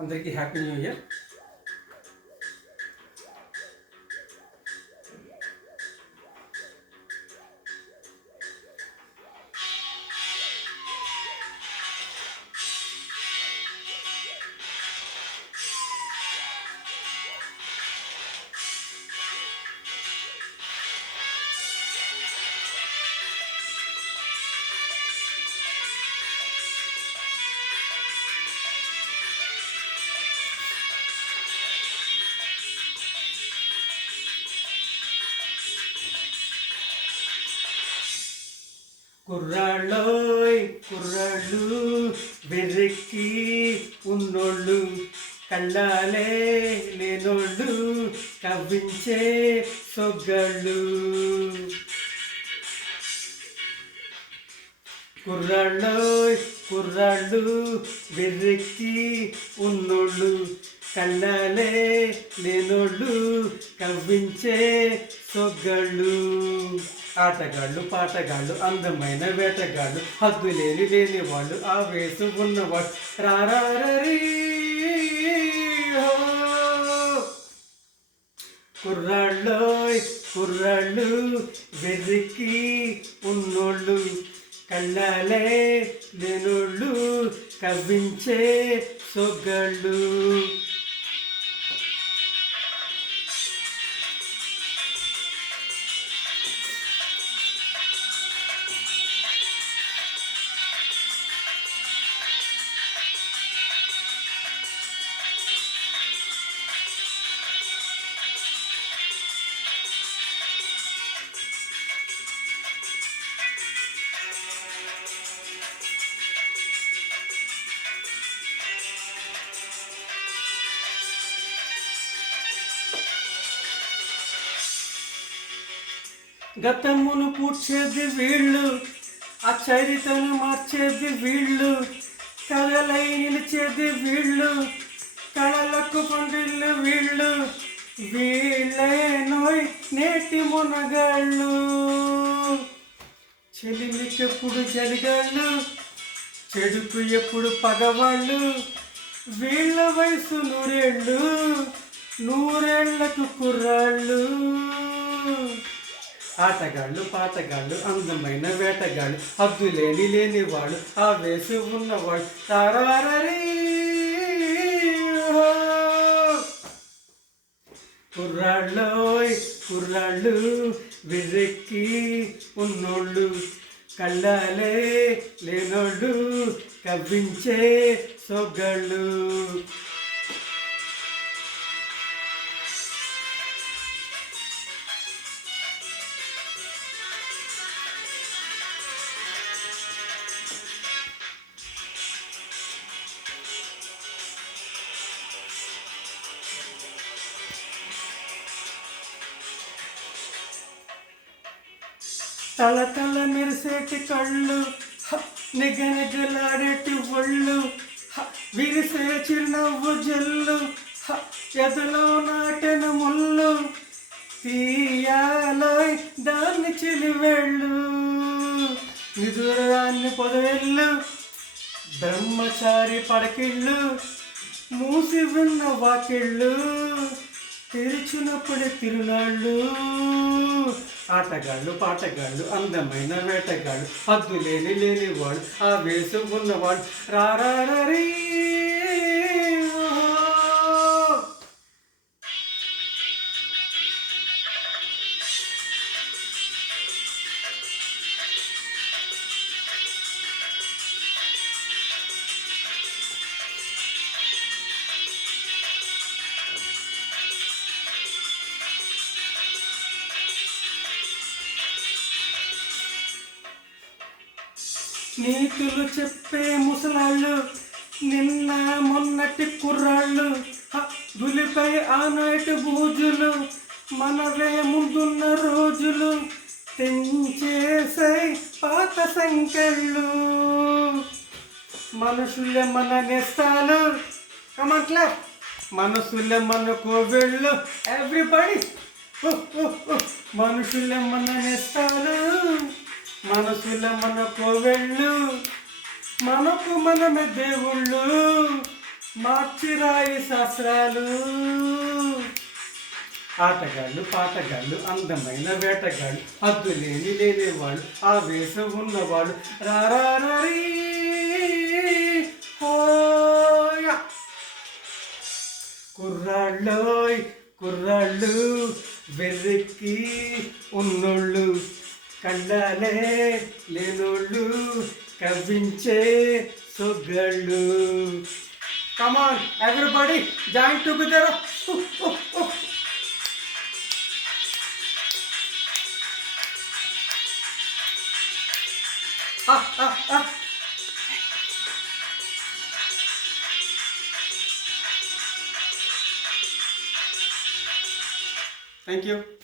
అందరికీ happy new year. కుర్రాళ్ళోయ్ కుర్రాళ్ళు వెర్రెక్కి ఉన్నోళ్ళు, కళ్ళాలే లేనోళ్ళు, కవ్వించే సొగ్గాళ్ళు. కుర్రాళ్ళోయ్ కుర్రాళ్ళు వెర్రెక్కి ఉన్నోళ్ళు, కళ్ళాలే లేనోళ్ళు, కవ్వించే సొగ్గాళ్ళు. ఆటగాళ్ళు పాటగాళ్ళు అందమైన వేటగాళ్ళు, హద్దు లేని వాళ్ళు, ఆవేశం ఉన్నవాళ్ళు రారీ. కుర్రాళ్ళోయ్ కుర్రాళ్ళు వెర్రికి ఉన్నోళ్ళు, కళ్ళాలే లేనోళ్ళు, కవ్వించే సొగ్గాళ్ళు. గతమును పూడ్చేది వీళ్ళు, ఆ చరితను మార్చేది వీళ్ళు, కళలై నిలిచేది వీళ్ళు, కళలకు పండిళ్ళు వీళ్ళు. వీళ్ళేనోయ్ నేటి మునగాళ్ళు, చెలిమికెప్పుడు జలిగాళ్ళు, చెడుకు ఎప్పుడు పగవాళ్ళు. వీళ్ళ వయసు నూరేళ్లకు కుర్రాళ్ళు. ఆటగాళ్ళు పాటగాళ్ళు అందమైన వేటగాళ్ళు, హద్దు లేని వాళ్ళు, ఆవేశం ఉన్నవాళ్ళు తారారీ. కుర్రాళ్ళోయ్ కుర్రాళ్ళు విర్రెక్కి ఉన్నోళ్ళు, కళ్ళాలే లేనోళ్ళు, కవ్వించే సొగ్గాళ్ళు. తల మెరిసేటి కళ్ళు, నిగనిగలాడేటి ఒళ్ళు, విరిసే చిరునవ్వు జల్లు, ఎదలో నాటెన ముళ్ళు. తీయాలోయ్ దాన్ని చిలివెళ్ళు, నిదురాన్ని పొదవెళ్ళు, బ్రహ్మచారి పడకిళ్ళు, మూసి ఉన్న వాకిళ్ళు, తెరిచినప్పుడే తిరునాళ్ళు. ఆటగాళ్ళు పాటగాళ్ళు అందమైన వేటగాళ్ళు, హద్దు లేని వాళ్ళు, ఆవేశం ఉన్నవాళ్ళు రారీ. నీతులు చెప్పే ముసలాళ్ళు, నిన్న మొన్నటి కుర్రాళ్ళు, గులిపై ఆనాటి బూజులు, మనవే ముందున్న రోజులు, తెంచేసై పాత సంకెళ్ళు. మనుషులే మన నేస్తాలు, కమట్లే మనసులే మన కోవెళ్ళు. ఎవ్రీబడి మనుషులే మన నేస్తాలు, మనసుల మన కోవెళ్ళు, మనకు మనమే దేవుళ్ళు. మార్చిరాయి శాస్త్రాలు. ఆటగాళ్ళు పాటగాళ్ళు అందమైన వేటగాళ్ళు హద్దులేని లేనివాళ్ళు ఆవేశం ఉన్నవాళ్ళు రారీ హోయా. కుర్రాళ్ళోయ్ కుర్రాళ్ళు వెర్రెక్కి ఉన్నోళ్ళు కళ్ళాలే లేనోళ్ళు కవ్వించే సొగ్గళ్ళు. Come on, everybody, join together. Thank you.